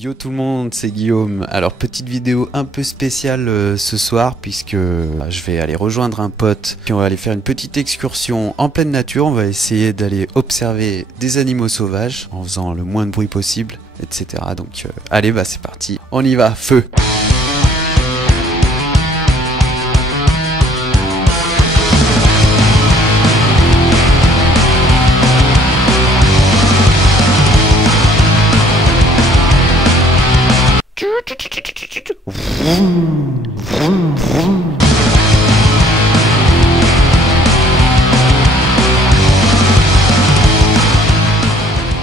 Yo tout le monde, c'est Guillaume. Alors petite vidéo un peu spéciale ce soir puisque je vais aller rejoindre un pote. Puis on va aller faire une petite excursion en pleine nature. On va essayer d'aller observer des animaux sauvages en faisant le moins de bruit possible, etc. Donc allez, bah c'est parti, on y va, feu!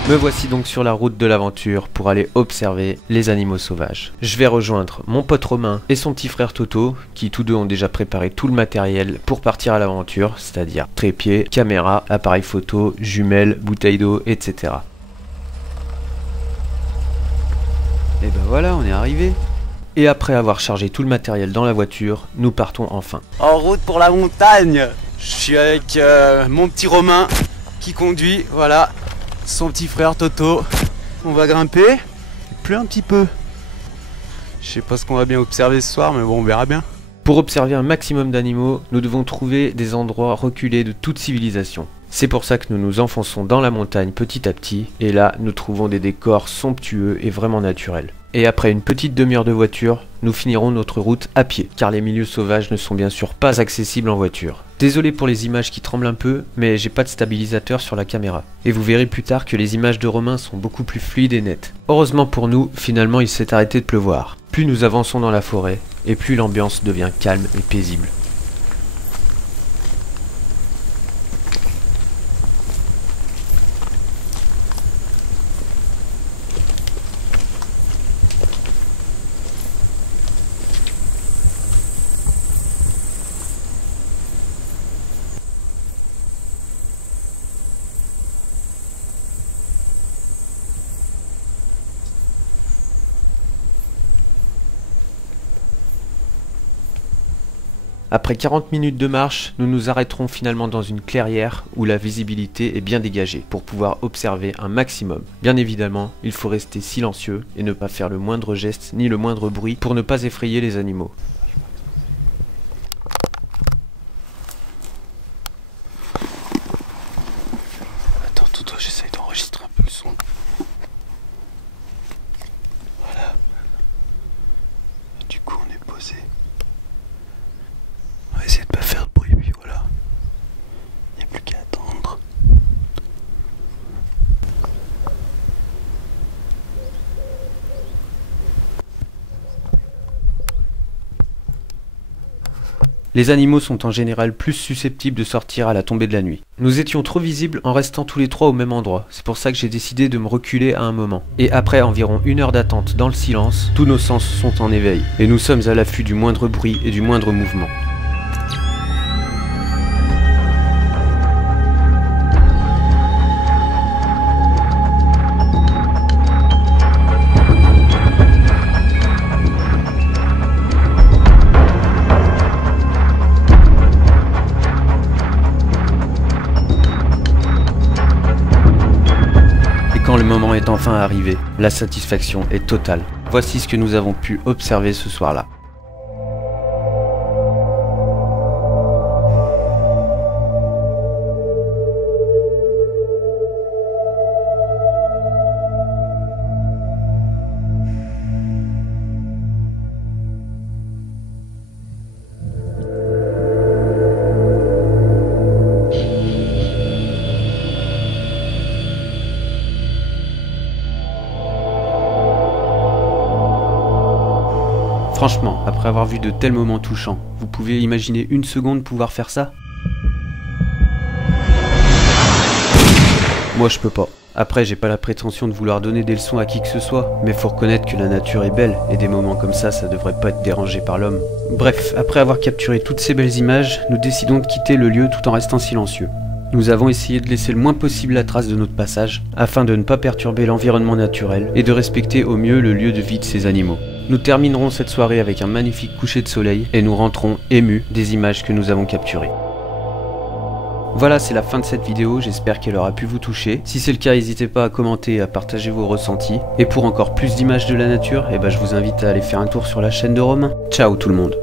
Me voici donc sur la route de l'aventure pour aller observer les animaux sauvages. Je vais rejoindre mon pote Romain et son petit frère Toto, qui tous deux ont déjà préparé tout le matériel pour partir à l'aventure, c'est-à-dire trépied, caméra, appareil photo, jumelles, bouteille d'eau, etc. Et ben voilà, on est arrivé. Et après avoir chargé tout le matériel dans la voiture, nous partons enfin. En route pour la montagne. Je suis avec mon petit Romain qui conduit, voilà. Son petit frère Toto. On va grimper. Il pleut un petit peu. Je sais pas ce qu'on va bien observer ce soir, mais bon, on verra bien. Pour observer un maximum d'animaux, nous devons trouver des endroits reculés de toute civilisation. C'est pour ça que nous nous enfonçons dans la montagne petit à petit, et là, nous trouvons des décors somptueux et vraiment naturels. Et après une petite demi-heure de voiture, nous finirons notre route à pied, car les milieux sauvages ne sont bien sûr pas accessibles en voiture. Désolé pour les images qui tremblent un peu, mais j'ai pas de stabilisateur sur la caméra. Et vous verrez plus tard que les images de Romain sont beaucoup plus fluides et nettes. Heureusement pour nous, finalement il s'est arrêté de pleuvoir. Plus nous avançons dans la forêt, et plus l'ambiance devient calme et paisible. Après 40 minutes de marche, nous nous arrêterons finalement dans une clairière où la visibilité est bien dégagée pour pouvoir observer un maximum. Bien évidemment, il faut rester silencieux et ne pas faire le moindre geste ni le moindre bruit pour ne pas effrayer les animaux. Attends, Toto, j'essaye d'enregistrer un peu le son. Voilà. Du coup, on est posé. On va essayer de pas faire de bruit, puis voilà. Il n'y a plus qu'à attendre. Les animaux sont en général plus susceptibles de sortir à la tombée de la nuit. Nous étions trop visibles en restant tous les trois au même endroit, c'est pour ça que j'ai décidé de me reculer à un moment. Et après environ 1 heure d'attente dans le silence, tous nos sens sont en éveil, et nous sommes à l'affût du moindre bruit et du moindre mouvement. Quand le moment est enfin arrivé, la satisfaction est totale. Voici ce que nous avons pu observer ce soir-là. Franchement, après avoir vu de tels moments touchants, vous pouvez imaginer une seconde pouvoir faire ça? Moi je peux pas. Après j'ai pas la prétention de vouloir donner des leçons à qui que ce soit, mais faut reconnaître que la nature est belle, et des moments comme ça devrait pas être dérangé par l'homme. Bref, après avoir capturé toutes ces belles images, nous décidons de quitter le lieu tout en restant silencieux. Nous avons essayé de laisser le moins possible la trace de notre passage, afin de ne pas perturber l'environnement naturel et de respecter au mieux le lieu de vie de ces animaux. Nous terminerons cette soirée avec un magnifique coucher de soleil et nous rentrons émus des images que nous avons capturées. Voilà, c'est la fin de cette vidéo, j'espère qu'elle aura pu vous toucher. Si c'est le cas, n'hésitez pas à commenter, à partager vos ressentis. Et pour encore plus d'images de la nature, je vous invite à aller faire un tour sur la chaîne de Romain. Ciao tout le monde.